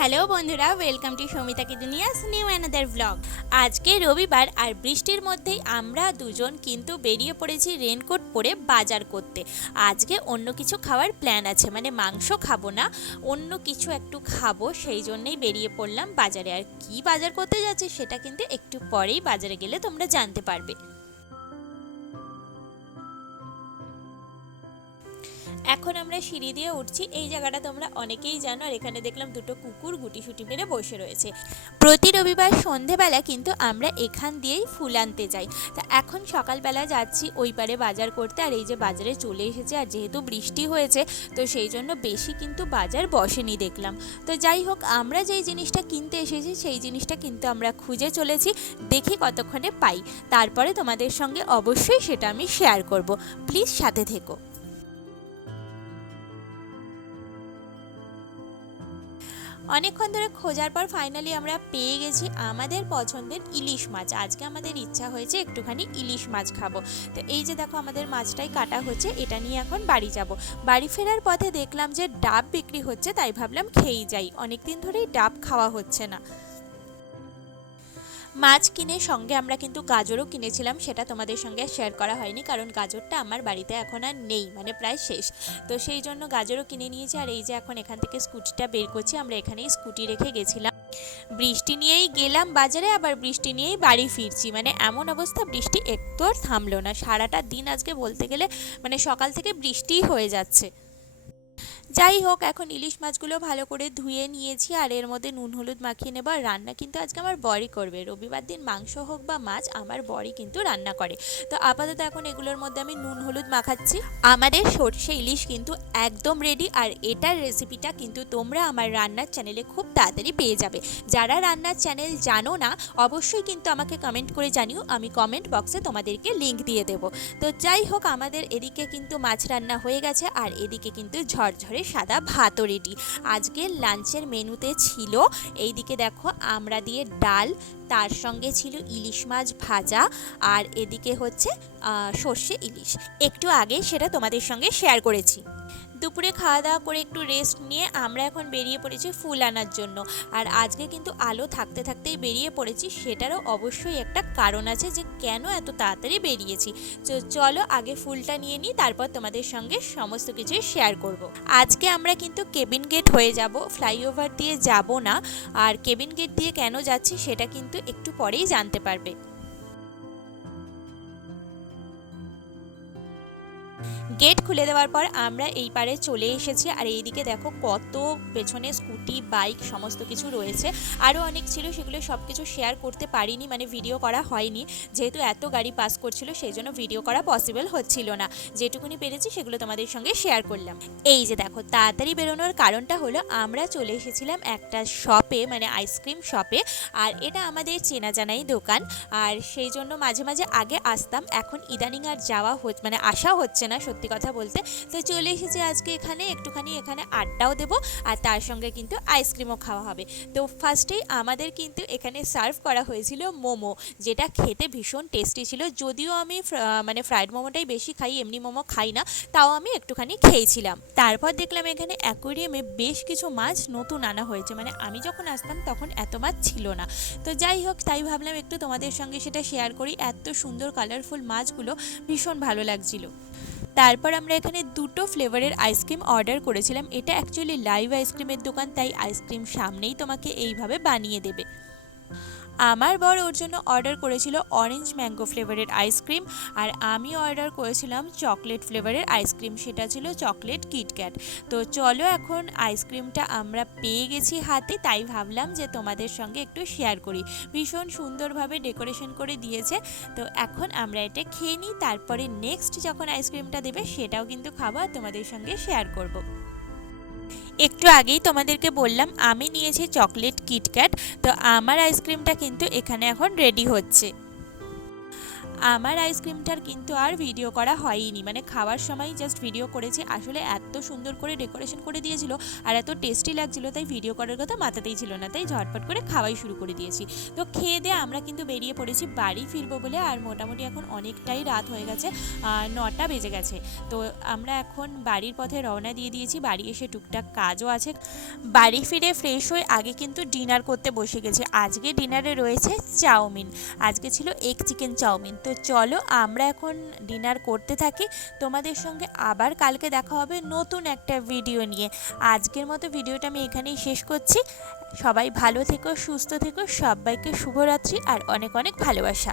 Hello বন্ধুরা, welcome to Soumita কি দুনিয়াস new another blog. আজকে রবিবার আর বৃষ্টির মধ্যেই আমরা দুজন কিন্তু বেরিয়ে পড়েছি রেনকোট পরে বাজার করতে। আজকে অন্য কিছু খাওয়ার প্ল্যান আছে, মানে মাংস খাবো না, অন্য কিছু একটু খাবো, সেই জন্যই বেরিয়ে পড়লাম বাজারে। আর কি বাজার করতে যাচ্ছি সেটা কিন্তু একটু পরেই বাজারে গেলে তোমরা জানতে পারবে। এখন আমরা সিঁড়ি দিয়ে উঠছি। এই জায়গাটা তোমরা অনেকেই জানো, আর এখানে দেখলাম দুটো কুকুর গুটিসুটি মেরে বসে রয়েছে। প্রতি রবিবার সন্ধেবেলা কিন্তু আমরা এখান দিয়েই ফুল আনতে যাই। তা এখন সকালবেলা যাচ্ছি ওই পারে বাজার করতে, আর এই যে বাজারে চলে এসেছে, আর যেহেতু বৃষ্টি হয়েছে তো সেই জন্য বেশি কিন্তু বাজার বসেনি দেখলাম। তো যাই হোক, আমরা যেই জিনিসটা কিনতে এসেছি সেই জিনিসটা কিন্তু আমরা খুঁজে চলেছি, দেখি কতক্ষণে পাই, তারপরে তোমাদের সঙ্গে অবশ্যই সেটা আমি শেয়ার করব। প্লিজ সাথে থেকো। অনেকক্ষণ ধরে খোঁজার পর ফাইনালি আমরা পেয়ে গেছি আমাদের পছন্দের ইলিশ মাছ। আজকে আমাদের ইচ্ছা হয়েছে একটুখানি ইলিশ মাছ খাবো। তো এই যে দেখো, আমাদের মাছটাই কাটা হচ্ছে, এটা নিয়ে এখন বাড়ি যাব। বাড়ি ফেরার পথে দেখলাম যে ডাব বিক্রি হচ্ছে, তাই ভাবলাম খেয়েই যাই, অনেকদিন ধরেই ডাব খাওয়া হচ্ছে না। মাছ কিনে সঙ্গে আমরা কিন্তু গাজরও কিনেছিলাম, সেটা তোমাদের সঙ্গে শেয়ার করা হয়নি, কারণ গাজরটা আমার বাড়িতে এখন আর নেই, মানে প্রায় শেষ। তো সেই জন্য গাজরও কিনে নিয়েছি। আর এই যে এখন এখান থেকে স্কুটিটা বের করছি, আমরা এখানেই স্কুটি রেখে গেছিলাম। বৃষ্টি নিয়েই গেলাম বাজারে, আবার বৃষ্টি নিয়েই বাড়ি ফিরছি, মানে এমন অবস্থা, বৃষ্টি একটু আর থামলো না। সারাটা দিন আজকে বলতে গেলে মানে সকাল থেকে বৃষ্টিই হয়ে যাচ্ছে। যাই হোক, এখন ইলিশ মাছগুলো ভালো করে ধুয়ে নিয়েছি, আর এর মধ্যে নুন হলুদ মাখিয়ে নেব। আর রান্না কিন্তু আজকে আমার বরই করবে। রবিবার দিন মাংস হোক বা মাছ, আমার বরই কিন্তু রান্না করে। তো আপাতত এখন এগুলোর মধ্যে আমি নুন হলুদ মাখাচ্ছি। আমাদের সর্ষে ইলিশ কিন্তু একদম রেডি, আর এটার রেসিপিটা কিন্তু তোমরা আমার রান্নার চ্যানেলে খুব তাড়াতাড়ি পেয়ে যাবে। যারা রান্নার চ্যানেল জানো না, অবশ্যই কিন্তু আমাকে কমেন্ট করে জানিও, আমি কমেন্ট বক্সে তোমাদেরকে লিঙ্ক দিয়ে দেবো। তো যাই হোক, আমাদের এদিকে কিন্তু মাছ রান্না হয়ে গেছে, আর এদিকে কিন্তু ঝরঝরে সাদা ভাতও রেডি। আজকের লাঞ্চের মেনুতে ছিল, এইদিকে দেখো, আমড়া দিয়ে ডাল, তার সঙ্গে ছিল ইলিশ মাছ ভাজা, আর এদিকে হচ্ছে সর্ষে ইলিশ। একটু আগে সেটা তোমাদের সঙ্গে শেয়ার করেছি। দুপুরে খাওয়া দাওয়া করে একটু রেস্ট নিয়ে আমরা এখন বেরিয়ে পড়েছি ফুল আনার জন্য। আর আজকে কিন্তু আলো থাকতে থাকতেই বেরিয়ে পড়েছি, সেটারও অবশ্যই একটা কারণ আছে যে কেন এত তাড়াতাড়ি বেরিয়েছি। তো চলো আগে ফুলটা নিয়ে নিই, তারপর তোমাদের সঙ্গে সমস্ত কিছু শেয়ার করব। আজকে আমরা কিন্তু কেবিন গেট হয়ে যাব, ফ্লাইওভার দিয়ে যাব না। আর কেবিন গেট দিয়ে কেন যাচ্ছি সেটা কিন্তু একটু পরেই জানতে পারবে। গেট খুলে দেওয়ার পর আমরা এই পারে চলে এসেছি, আর এইদিকে দেখো কত পেছনে স্কুটি বাইক সমস্ত কিছু রয়েছে, আরও অনেক ছিল, সেগুলো সব কিছু শেয়ার করতে পারিনি, মানে ভিডিও করা হয়নি, যেহেতু এত গাড়ি পাস করছিল সেই জন্য ভিডিও করা পসিবল হচ্ছিল না। যেটুকুনি পেরেছি সেগুলো তোমাদের সঙ্গে শেয়ার করলাম। এই যে দেখো, তাড়াতাড়ি বেরোনোর কারণটা হলো আমরা চলে এসেছিলাম একটা শপে, মানে আইসক্রিম শপে, আর এটা আমাদের চেনা জানাই দোকান। আর সেই জন্য মাঝে মাঝে আগে আসতাম, এখন ইদানিং আর যাওয়া মানে আসা হচ্ছে না সত্যি কথা বলতে। তো চলে এসেছি আজকে এখানে, একটুখানি এখানে আড্ডাও দেবো, আর তার সঙ্গে কিন্তু আইসক্রিমও খাওয়া হবে। তো ফার্স্টেই আমাদের কিন্তু এখানে সার্ভ করা হয়েছিল মোমো, যেটা খেতে ভীষণ টেস্টি ছিল। যদিও আমি মানে ফ্রাইড মোমোটাই বেশি খাই, এমনি মোমো খাই না, তাও আমি একটুখানি খেয়েছিলাম। তারপর দেখলাম এখানে অ্যাকোয়ারিয়ামে বেশ কিছু মাছ নতুন আনা হয়েছে, মানে আমি যখন আসতাম তখন এত মাছ ছিল না। তো যাই হোক, তাই ভাবলাম একটু তোমাদের সঙ্গে সেটা শেয়ার করি। এত সুন্দর কালারফুল মাছগুলো ভীষণ ভালো লাগছিল। তারপর আমরা এখানে দুটো ফ্লেভারের আইসক্রিম অর্ডার করেছিলাম। এটা অ্যাকচুয়ালি লাইভ আইসক্রিমের দোকান, তাই আইসক্রিম সামনেই তোমাকে এইভাবে বানিয়ে দেবে। আমার বর ওর জন্য অর্ডার করেছিল অরেঞ্জ ম্যাঙ্গো ফ্লেভারের আইসক্রিম, আর আমি অর্ডার করেছিলাম চকলেট ফ্লেভারের আইসক্রিম, সেটা ছিল চকলেট কিটক্যাট। তো চলো, এখন আইসক্রিমটা আমরা পেয়ে গেছি হাতে, তাই ভাবলাম যে তোমাদের সঙ্গে একটু শেয়ার করি। ভীষণ সুন্দরভাবে ডেকোরেশন করে দিয়েছে। তো এখন আমরা এটা খেয়ে নিই, তারপরে নেক্সট যখন আইসক্রিমটা দেবে সেটাও কিন্তু খাবো, তোমাদের সঙ্গে শেয়ার করব। একটু আগেই তোমাদেরকে বললাম আমি নিয়েছি চকলেট কিটক্যাট। তো আমার আইসক্রিমটা কিন্তু এখানে এখন রেডি হচ্ছে। আমার আইসক্রিমটার কিন্তু আর ভিডিও করা হয়নি, মানে খাওয়ার সময় জাস্ট ভিডিও করেছি। আসলে এত সুন্দর করে ডেকোরেশন করে দিয়েছিল আর এত টেস্টি লাগছিল, তাই ভিডিও করার কথা মাথাতেই ছিল না, তাই ঝটপট করে খাওয়াই শুরু করে দিয়েছি। তো খেয়ে দিয়ে আমরা কিন্তু বেরিয়ে পড়েছি বাড়ি ফিরবো বলে, আর মোটামুটি এখন অনেকটাই রাত হয়ে গেছে, 9টা বেজে গেছে। তো আমরা এখন বাড়ির পথে রওনা দিয়ে দিয়েছি। বাড়ি এসে টুকটাক কাজও আছে, বাড়ি ফিরে ফ্রেশ হয়ে আগে কিন্তু ডিনার করতে বসে গেছি। আজকে ডিনারে রয়েছে চাউমিন, আজকে ছিল এগ চিকেন চাউমিন। তো চলো আমরা এখন ডিনার করতে থাকি, তোমাদের সঙ্গে আবার কালকে দেখা হবে নতুন একটা ভিডিও নিয়ে। আজকের মতো ভিডিওটা আমি এখানেই শেষ করছি। সবাই ভালো থেকো, সুস্থ থেকো, সবাইকে শুভরাত্রি আর অনেক অনেক ভালোবাসা।